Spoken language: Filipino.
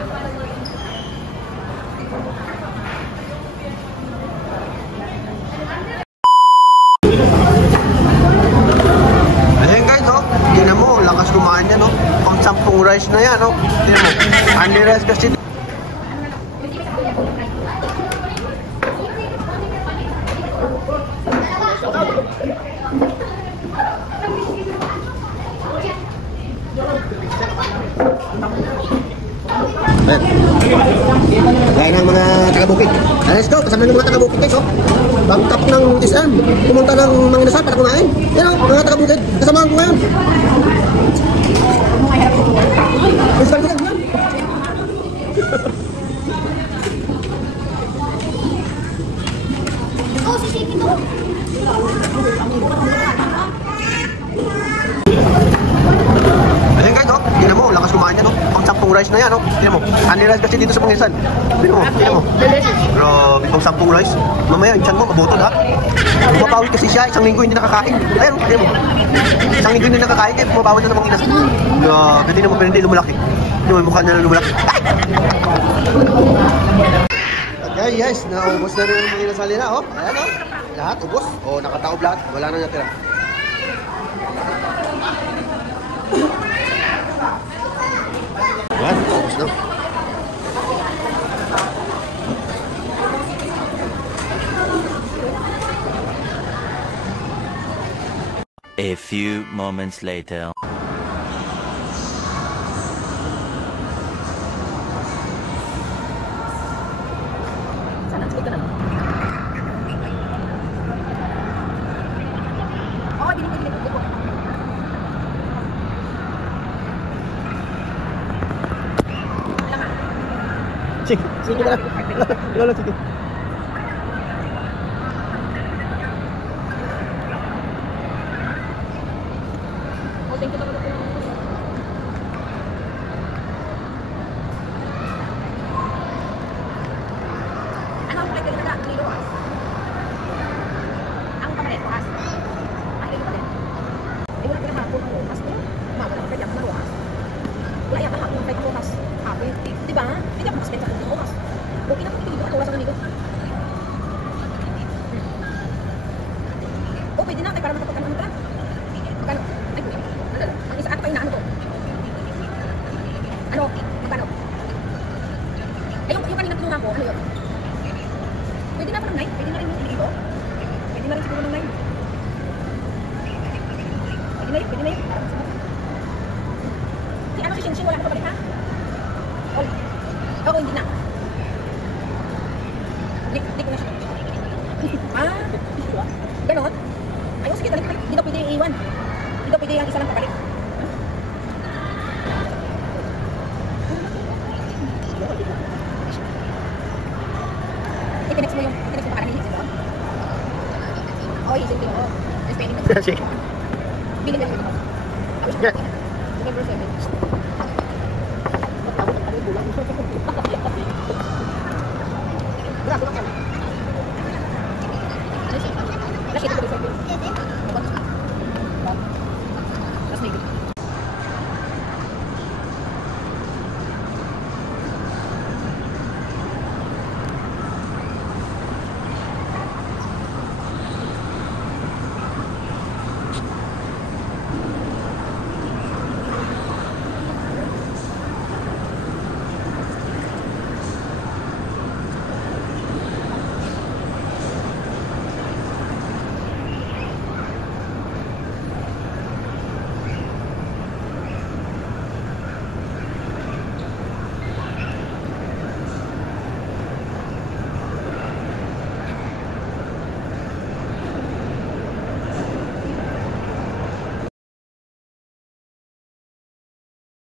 Ayan guys, oh. Tingnan mo, lakas kumain yan, oh. Pang 10 rice na yan, oh. Tingnan mo, only rice kasi. Gaya ng mga taga-bukid. Let's go, kasama ng mga taga-bukid guys, oh. Pagtap ng SM, pumunta ng mga inasal para kumain. Yan o, mga taga-bukid, kasama ko ngayon. Isal ko yan, yan. Oh, sisipin mo. Ayan guys, oh. Tingnan mo, lakas kumain yan, oh. Pang 10 rice na yan, oh. Tingnan mo, only rice kasi dito sa Panginsan. Tingnan mo. Grabe, pang 10 rice. Mamaya, yung tiyan mo, mabutol ha. Pumapawid kasi siya, isang linggo hindi nakakain. Ayan, tingnan mo. Isang linggo hindi nakakain, eh, pumapawid na sa Panginsan. Grabe, tingnan mo, pero hindi lumulaki. Tingnan mo, yung mukha niya na lumulaki. Okay, yes, naubos na rin yung mga inasal nila, oh. Ayan, oh. Lahat, ubos. Oh, nakataob lahat. Wala na natira. Ayan, ubos na. A few moments later. Sige na. Lolo, sige. Diba? Hindi ako mas-spend sa kanya oras. Okay na kung hindi ko oras ang amigo. O, pwede na. Kaya para makapagkano ka. Magkano? Ay, kuya. Ang isa ato pa inaano to. Ano? Magkano? Ay, yung kanina tinunga ko. Ano yun? Pwede na pa ng 9? Pwede na rin yung ito? Pwede na rin siguro ng 9. Pwede na yun? Pwede na yun? Si ano si Shinshin? Wala ka pa balik ha? Oo, hindi na. Di ko na siya. Ganon? Ayun, sige, dali. Hindi daw pwede iiwan. Hindi daw pwede yung isa lang papalit. I-connect mo pangalan ni Hisin mo? Oo, Hisin mo. Spelling mo.